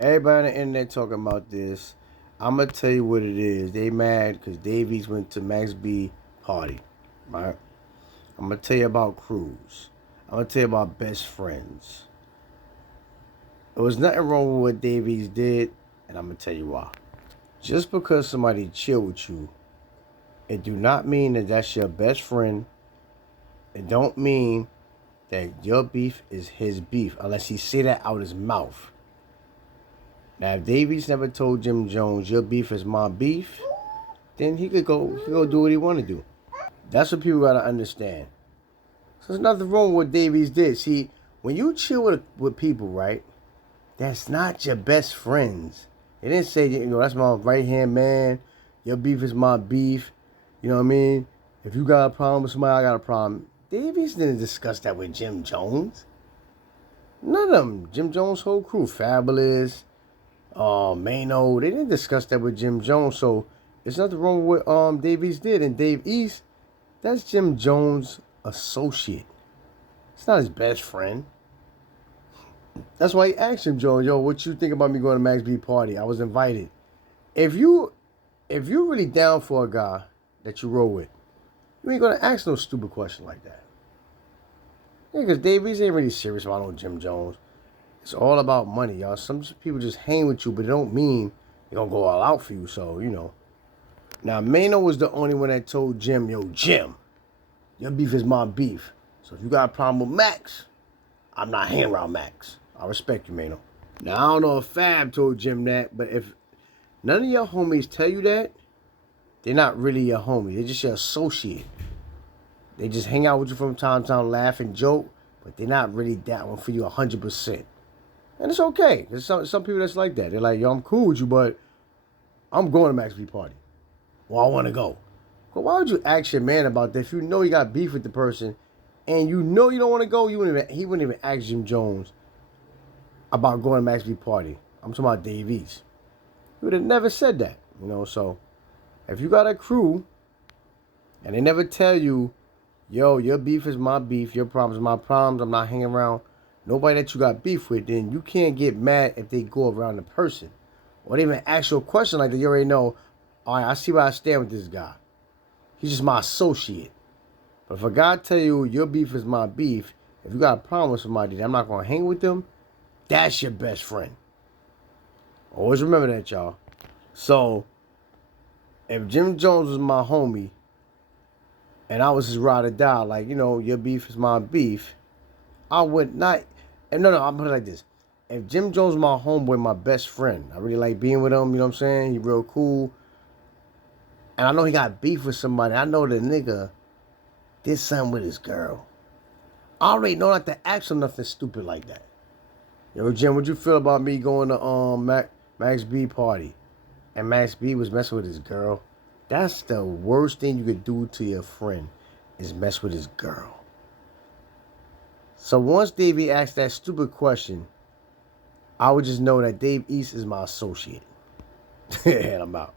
Everybody on the internet talking about this. I'm gonna tell you what it is. They mad because Davies went to Max B party, right? I'm gonna tell you about Cruz. I'm gonna tell you about best friends. There was nothing wrong with what Davies did, and I'm gonna tell you why. Just because somebody chill with you, it do not mean that that's your best friend. It don't mean that your beef is his beef unless he say that out his mouth. Now, if Davies never told Jimjones your beef is my beef, then he could go do what he want to do. That's what people gotta understand. So there's nothing wrong with what Davies did. See, when you chill with people, right? That's not your best friends. They didn't say, that's my right hand man. Your beef is my beef. You know what I mean? If you got a problem with somebody, I got a problem. Davies didn't discuss that with Jimjones. None of them. Jimjones' whole crew, Fabulous, Mano, they didn't discuss that with Jimjones. So there's nothing wrong with what Davies did. And Dave East, that's Jimjones' associate. It's not his best friend. That's why he asked him, yo, what you think about me going to Max B party? I was invited. If you really down for a guy that you roll with, you ain't gonna ask no stupid question like that. Yeah, because Davies ain't really serious about no Jimjones. It's all about money, y'all. Some people just hang with you, but it don't mean they're gonna go all out for you. So, Now, Mano was the only one that told Jim, yo, Jim, your beef is my beef. So if you got a problem with Max, I'm not hanging around Max. I respect you, Mano. Now, I don't know if Fab told Jim that, but if none of your homies tell you that, they're not really your homie. They're just your associate. They just hang out with you from time to time, laugh and joke, but they're not really that one for you 100%. And it's okay. There's some people that's like that. They're like, yo, I'm cool with you, but I'm going to Max B party. Well, I want to go. But why would you ask your man about that if you know you got beef with the person and you know you don't want to go? He wouldn't even ask Jimjones about going to Max B party. I'm talking about Davies. He would have never said that, So if you got a crew and they never tell you, yo, your beef is my beef, your problems are my problems, I'm not hanging around nobody that you got beef with, then you can't get mad if they go around the person. Or they even ask you a question like that. You already know, all right, I see where I stand with this guy. He's just my associate. But if a guy tell you your beef is my beef, if you got a problem with somebody that I'm not going to hang with them, that's your best friend. Always remember that, y'all. So, if Jimjones was my homie, and I was his ride or die, like, your beef is my beef, I would not. And no, I'll put it like this. If Jimjones was my homeboy, my best friend, I really like being with him, you know what I'm saying? He real cool. And I know he got beef with somebody. I know the nigga did something with his girl. I already know not to ask him nothing stupid like that. Yo, Jim, what'd you feel about me going to Max B party? And Max B was messing with his girl. That's the worst thing you could do to your friend, is mess with his girl. So once Davey asked that stupid question, I would just know that Dave East is my associate. And I'm out.